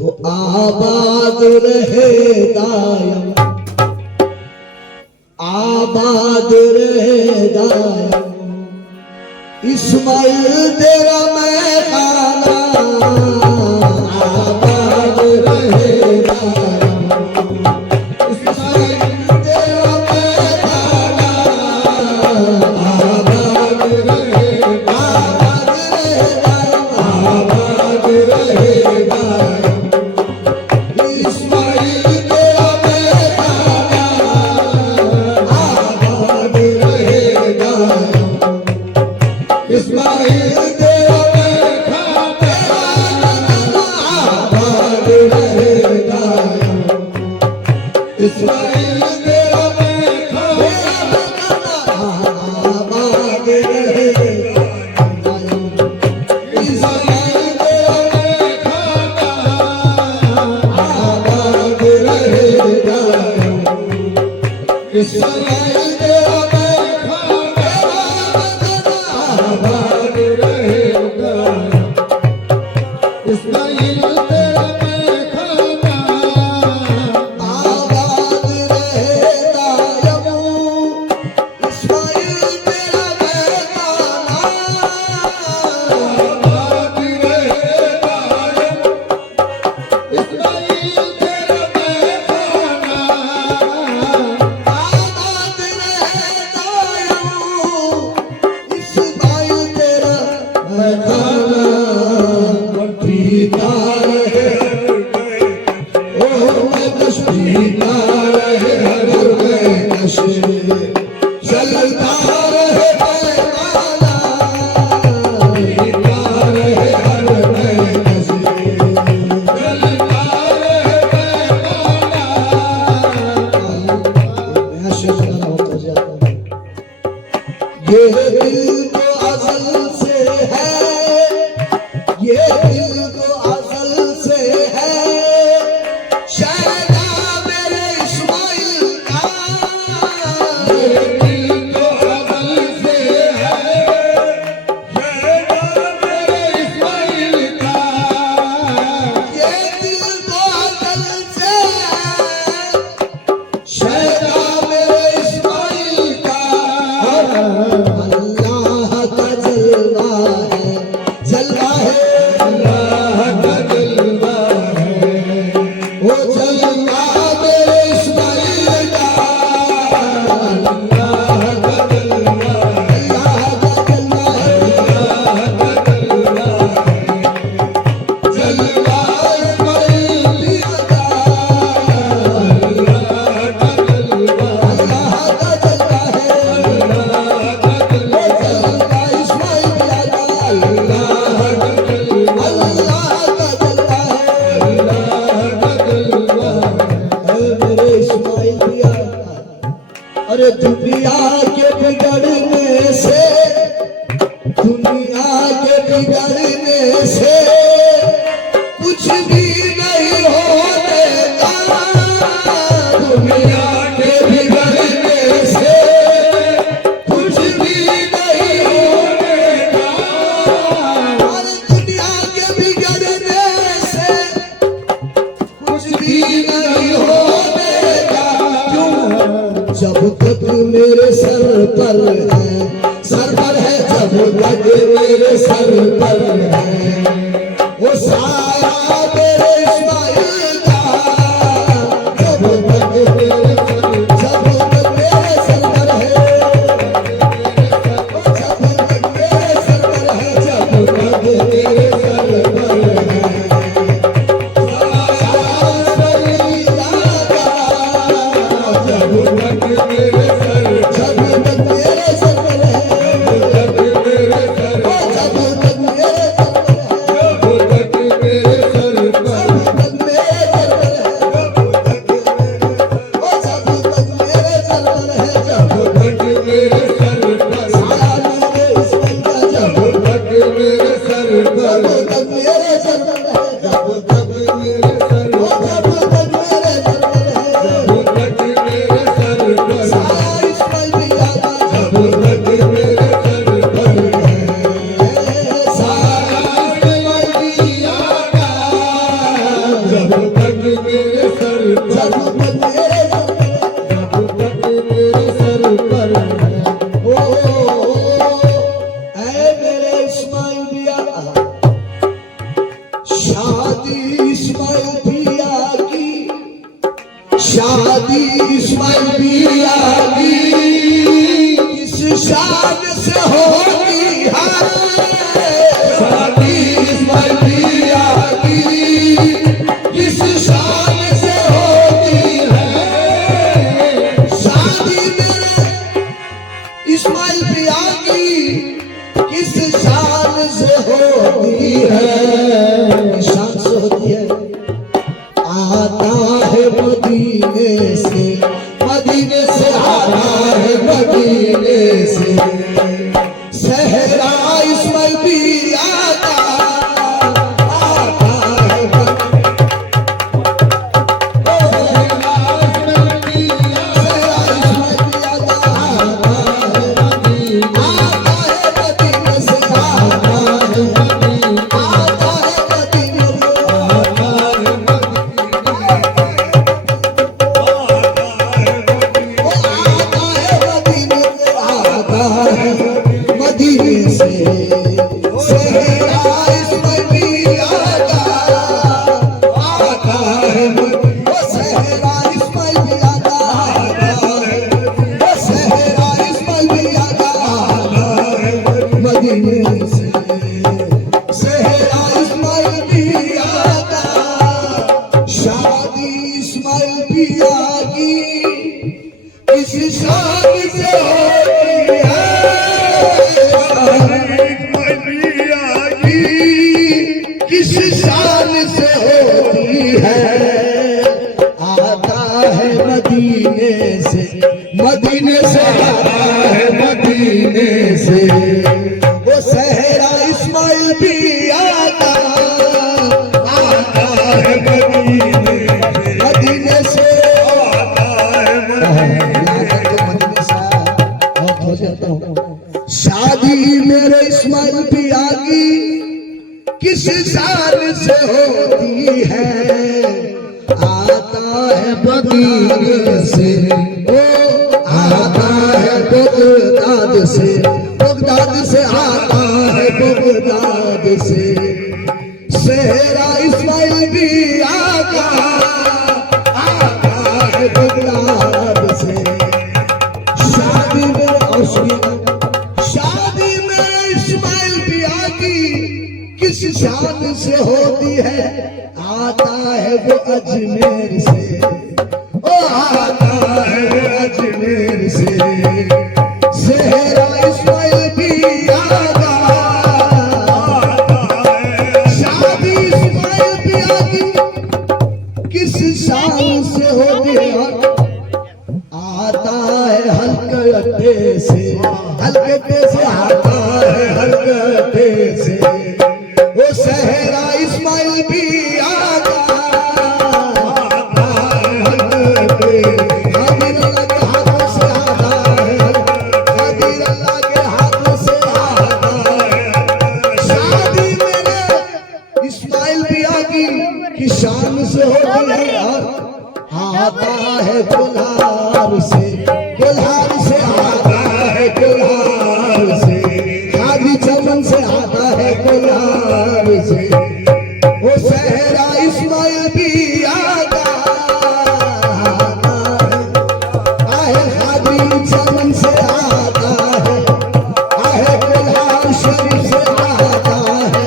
तो आबाद रहे दायम, आबाद रहे दायम, इस्माइल तेरा मैं खाना, आबाद रहे दायम, इस्माइल तेरा मैं खाना, आबाद रहे दायम, आबाद रहे दायम, इस्माइल तेरा मैं खाना, आबाद रहे दायम, इस्माइल तेरा मैं खाना, आबाद रहे दायम, इस्माइल तेरा मैं खाना, आबाद रहे दायम, इस्माइल तेरा मैं खाना, आबाद रहे दायम, इस्माइल तेरा मैं खाना, आबाद रहे दायम, इस्माइल तेरा मैं खाना, आबाद रहे दायम, इस्माइल तेरा मैं खाना, आबाद रहे दायम, इस्माइल तेरा मैं खाना, आबाद रहे दायम, इस्माइल तेरा मैं खाना, पीता रहे ओ नश, पीता रहे हर नशे, चलता रहे पैमाना, पीता रहे हर नशे, चलता रहे पैमाना, नशे चलना होता जाता है। ये दिल तो अज़ल से है, ये दिल तो अज़ल से है, शहदा मेरे इस्माइल का, ये दिल तो अज़ल से है, शहदा मेरे इस्माइल का, ये दिल तो अज़ल से है, शहदा मेरे इस्माइल का, अल्लाह का जलवा है, जलवा है, अल्लाह का जलवा है, वो जलवा मेरे इस्माइल का, अल्लाह का जलवा है, अल्लाह का जलवा है, अल्लाह का जलवा है, जलवा इस्माइल पिया का, अल्लाह का जलवा, अल्लाह का जलवा है, अल्लाह का जलवा, जलवा इस्माइल पिया का, अल्लाह का जलवा, अल्लाह का जलवा है, अल्लाह का जलवा है मेरे इस्माइल पिया का। अरे दुनिया के बिगड़ने से, दुनिया के बिगड़ने से कुछ भी नहीं होने का, दुनिया के बिगड़ने से कुछ भी नहीं होने का, अरे दुनिया के बिगड़ने से कुछ भी नहीं होने का, क्यों? जब तक मेरे सर पर है, सर पर है, जब तक मेरे सर पर है, वो साया मेरे इस्माइल का, जब तक मेरे सर, जब तक मेरे सर पर है, जब तक मेरे सर पर है, जब तक मेरे सर पर है, साया इस्माइल का, जब तक मेरे सर, जब तक मेरे सर पर है, जब तक मेरे सर, जब तक मेरे जब तक मेरे सर पर, जब तक मेरे सर पर है। ऐ मेरे इस्माइल पिया, शादी इस्माइल पिया की, शादी इस्माइल पिया की किस शान से होती है, शादी इस्माइल पिया की किस शान से होती है, शादी मेरे इस्माइल पिया की किस शान से होती है, किस शान से होती है। आता है मदीने से, मदीने से आता है मदीने से, सहरा इस्माइल पिया का आता है सहरा इस्माइल पिया का आता है मदीने से, आता है मदीने किस शान से होती है, आता है मदीने से, मदीने से आता है मदीने से, वो सहरा इस्माइल पिया का आता है मदीने से, आता है मदीने से। शादी मेरे इस्माइल पिया की किस शान से होती है, आता है मदीने से, ओ आता है बगदाद से, बगदाद से आता है बगदाद से, सहरा इस्माइल पिया का आता है बगदाद से। शादी में शादी में इस्माइल पिया की किस शान से होती है, आता है वो अजमेर से, ओ आता है अजमेर से, सहरा इस्माइल पिया का शादी इस्माइल पिया की किस शान से होती है, आता है हल्के से, हल्के से आता है हल्के से, वो सहरा इस्माइल पिया का आता है हल्के, हाजिर अल्लाह के हाथों से आता है, हाजिर अल्लाह के हाथों से आता है। शादी मेरे इस्माइल पिया की शान से होती है, आता है गुलहार से, गुलहार से आता है गुलहार से, खादी चमन से आता है गुलहार से, वो सहरा इस्माइल पिया का आता है खादी चमन से आता है, आहे गुलहार शरीफ से आता है,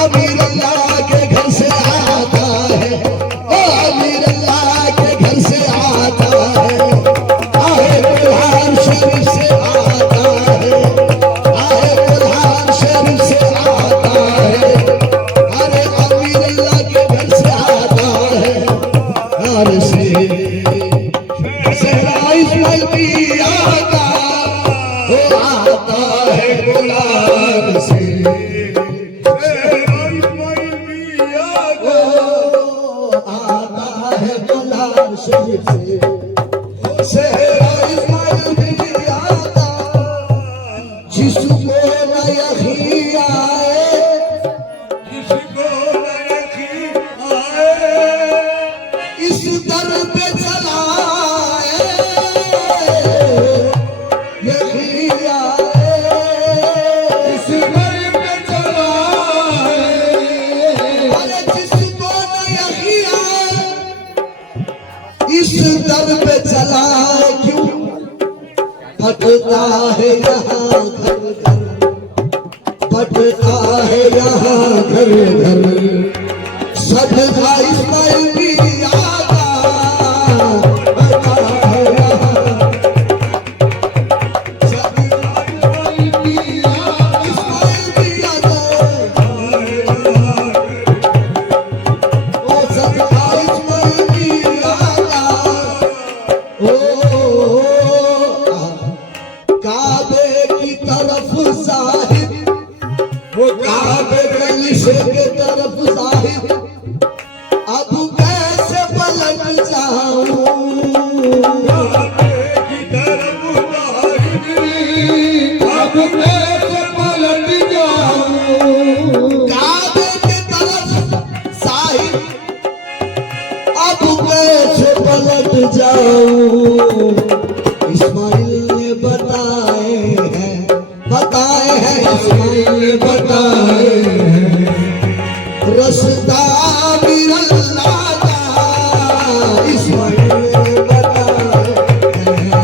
अमीर अल्लाह के घर से आता है, ओ अमीर अल्लाह के घर से आता है, आहे गुलहार शरीफ से आता है, आहे गुलहार शरीफ से आता है, अरे अमीर अल्लाह के घर से आता है, अरे से सहरा इस्माइल पिया का वो आता है गुलाब से, सहरा इस्माइल पिया का आता है गुलाब शरीफ से, सहरा इस्माइल पिया का जिसको न यकीन आए, जिसको न यकीन आए, इस दर पे चला क्यों पटता है यहाँ घर घर, पटता है यहाँ घर घर, सदका इस्माइल की याद पटता है यहाँ, सदका इस्माइल की याद, ओ सदका इस्माइल की याद, ओ काबे की तरफ साहिब, वो काबे के तरफ साहिब, अब कैसे पलट जाऊं, काबे की तरफ साहिब, अब कैसे पलट जाऊं, काबे की तरफ साहिब, अब कैसे पलट जाऊं। इस्माइल ने बताए हैं इस्माइल ने बताए हैं, रास्ता अल्लाह का, इस्माइल ने बताए हैं,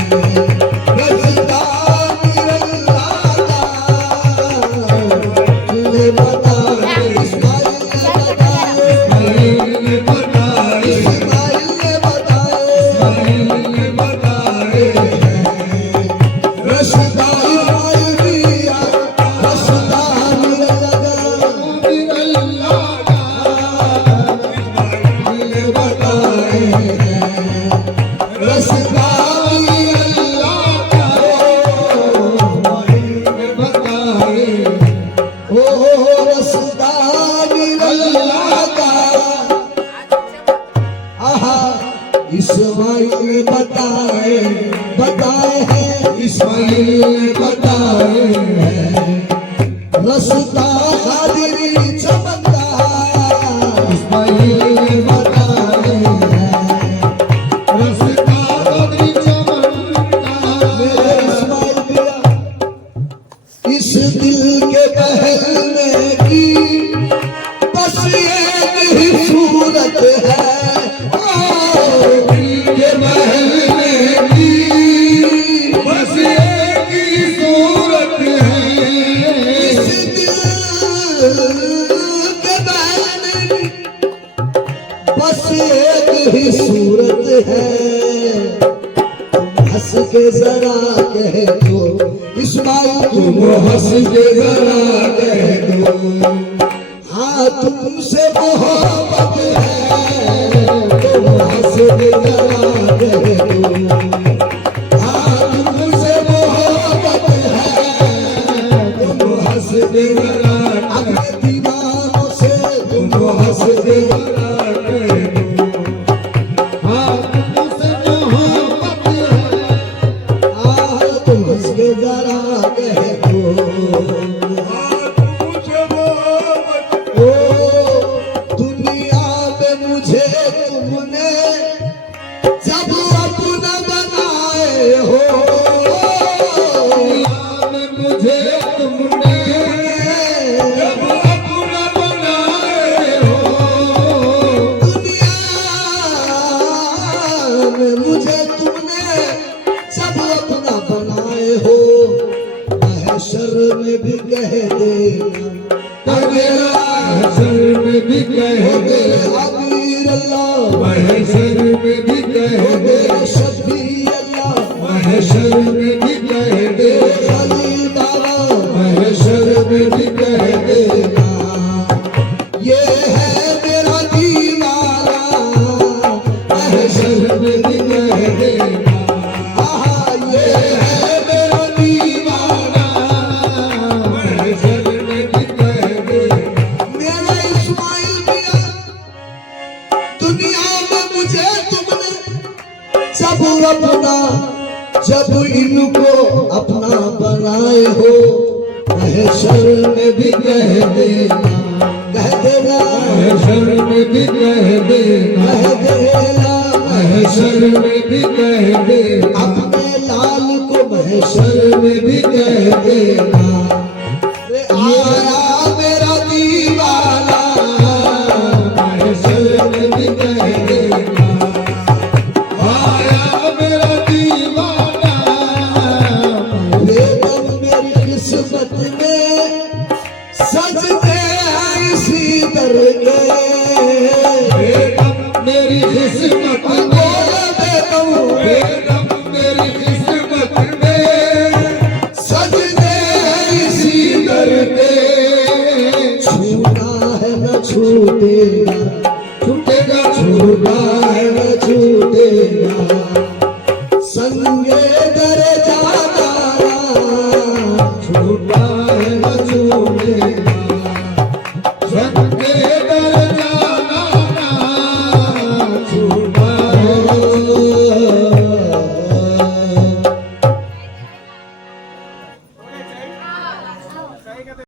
रास्ता अल्लाह का, ने बताए, इस्माइल ने बताए, इस्माइल ने बताए, रास्ता इस्माइल ने बताए हैं, इस्माइल ने बताए हैं, रास्ता हाजिरी चमत्कार, इस्माइल ने बताए हैं, रास्ता हाजिरी चमत्कार, मेरे इस्माइल भैया, इस दिल के बहलने की बस एक ही सूरत है, ये महलने की बस एक ही सूरत है, इस दिल के महलने की बस एक ही सूरत है। तुम हंस के जरा कह दो इस्माइल, तुम हंस के जरा कह दो, हाँ तुमसे मोहब्बत है, तुम हंस के जरा कह दो, हाँ तुमसे मोहब्बत है, तुम हंस के जरा, अपने दीवानों से तुम हंस के जरा कह दो, हाँ तुमसे मोहब्बत है, हाँ तुम हंस के जरा कह दो, मुझे तुमने सब अपना बनाए हो, महशर में भी कह देना, महशर में भी कह दे अमीर अल्लाह, महशर में भी कह दे शफी अल्लाह, महशर में भी कह दे खलील बाबा, महशर में भी कह देना, ये है मेरा दीवाना, महशर में भी कह देना, आहा ये है मेरा दीवाना, महशर में भी कह देना। मेरा इस्माइल भैया, दुनिया में मुझे तुमने जब अपना, जब इनको अपना बनाए हो, महशर में भी कह देना, कह देना, महशर में भी कह देना, कह देना, महशर में भी कह देना, अपने लाल को महशर में भी कह देना, आया मेरा दीवाना, महशर में भी कह देना, छूटे ना